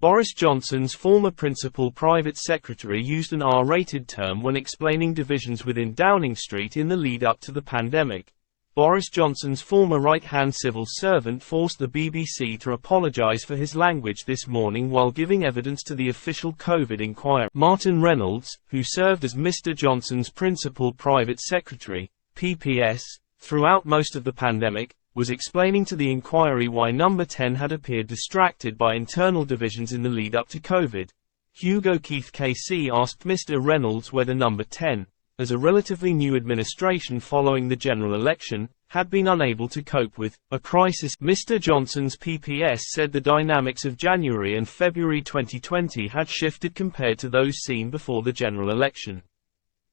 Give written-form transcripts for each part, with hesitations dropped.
Boris Johnson's former principal private secretary used an R-rated term when explaining divisions within Downing Street in the lead-up to the pandemic. Boris Johnson's former right-hand civil servant forced the BBC to apologise for his language this morning while giving evidence to the official COVID inquiry. Martin Reynolds, who served as Mr. Johnson's principal private secretary, PPS, throughout most of the pandemic, was explaining to the inquiry why Number 10 had appeared distracted by internal divisions in the lead-up to COVID. Hugo Keith KC asked Mr. Reynolds whether Number 10, as a relatively new administration following the general election, had been unable to cope with a crisis. Mr. Johnson's PPS said the dynamics of January and February 2020 had shifted compared to those seen before the general election.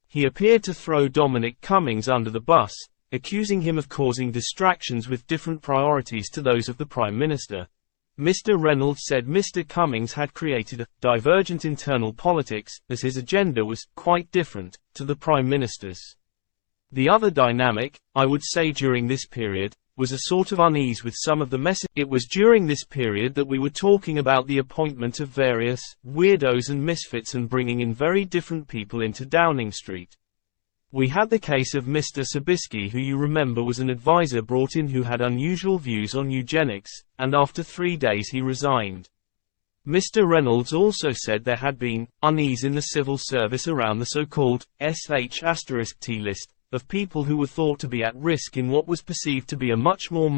He appeared to throw Dominic Cummings under the bus, accusing him of causing distractions with different priorities to those of the Prime Minister. Mr. Reynolds said Mr. Cummings had created a divergent internal politics, as his agenda was quite different to the Prime Minister's. The other dynamic, I would say during this period, was a sort of unease with some of the message. It was during this period that we were talking about the appointment of various weirdos and misfits and bringing in very different people into Downing Street. We had the case of Mr. Sobieski, who you remember was an advisor brought in who had unusual views on eugenics, and after 3 days he resigned. Mr. Reynolds also said there had been unease in the civil service around the so-called SH*T list of people who were thought to be at risk in what was perceived to be a much more